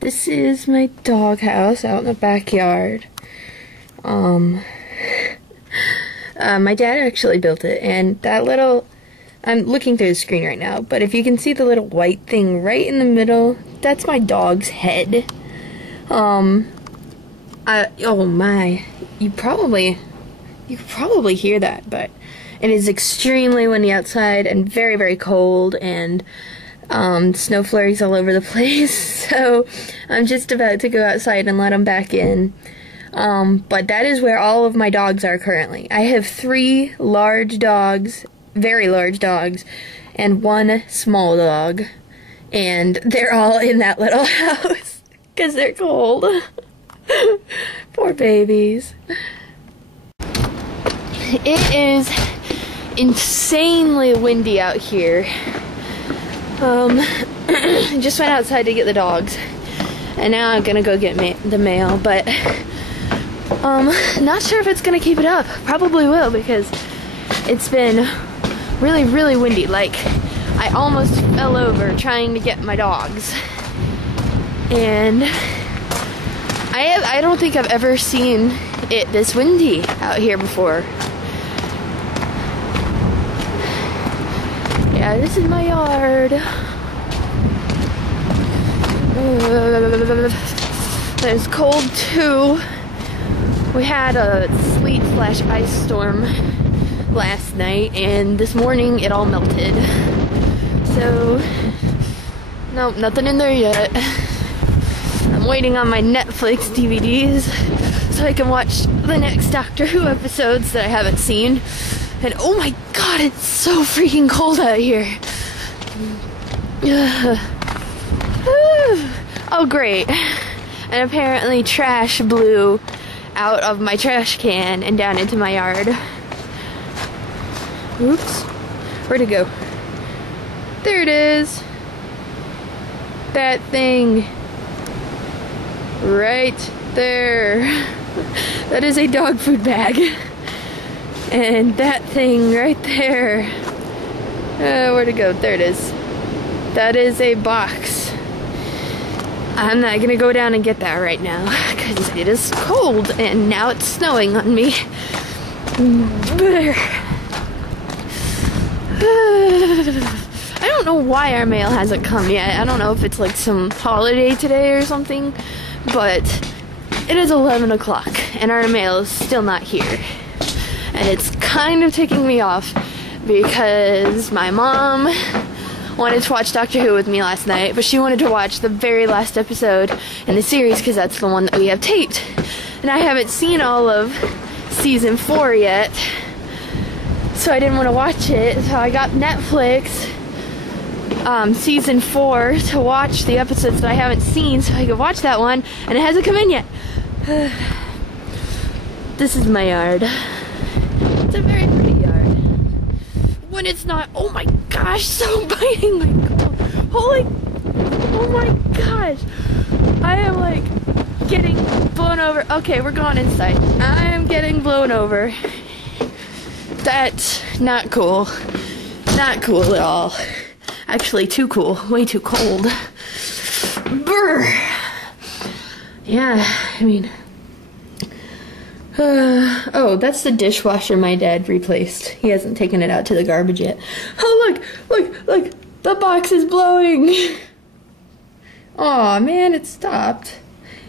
This is my doghouse out in the backyard. My dad actually built it, and that little, I'm looking through the screen right now, but if you can see the little white thing right in the middle, that's my dog's head. Oh my, you could probably hear that, but it is extremely windy outside and very, very cold, and snow flurries all over the place, so I'm just about to go outside and let them back in. But that is where all of my dogs are currently. I have 3 large dogs, very large dogs, and 1 small dog, and they're all in that little house because they're cold. Poor babies. It is insanely windy out here. I just went outside to get the dogs, and now I'm gonna go get the mail, but not sure if it's gonna keep it up. Probably will, because it's been really, really windy. Like, I almost fell over trying to get my dogs, and I don't think I've ever seen it this windy out here before. Yeah, this is my yard. It's cold too. We had a sleet/ice storm last night, and this morning it all melted. So, no, nothing in there yet. I'm waiting on my Netflix DVDs so I can watch the next Doctor Who episodes that I haven't seen. And oh my god, it's so freaking cold out here. Oh great. And apparently trash blew out of my trash can and down into my yard. Oops. Where'd it go? There it is. That thing. Right there. That is a dog food bag. And that thing right there. Where'd it go? There it is. That is a box. I'm not gonna go down and get that right now because it is cold and now it's snowing on me. I don't know why our mail hasn't come yet. I don't know if it's like some holiday today or something, but it is 11 o'clock and our mail is still not here. And it's kind of ticking me off because my mom wanted to watch Doctor Who with me last night, but she wanted to watch the very last episode in the series because that's the one that we have taped. And I haven't seen all of season 4 yet, so I didn't want to watch it. So I got Netflix season 4 to watch the episodes that I haven't seen so I could watch that one, and it hasn't come in yet. This is my yard. It's a very pretty yard. When it's not, oh my gosh, so bitingly cold. Holy, oh my gosh. I am like getting blown over. Okay, we're going inside. I am getting blown over. That's not cool. Not cool at all. Actually, too cool. Way too cold. Brr. Yeah, I mean... oh, that's the dishwasher my dad replaced. He hasn't taken it out to the garbage yet. Oh, look! The box is blowing! Aw, man, it stopped.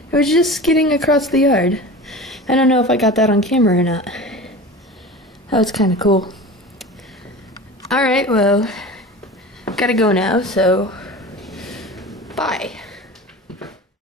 It was just skidding across the yard. I don't know if I got that on camera or not. That was kind of cool. Alright, well, gotta go now, so bye.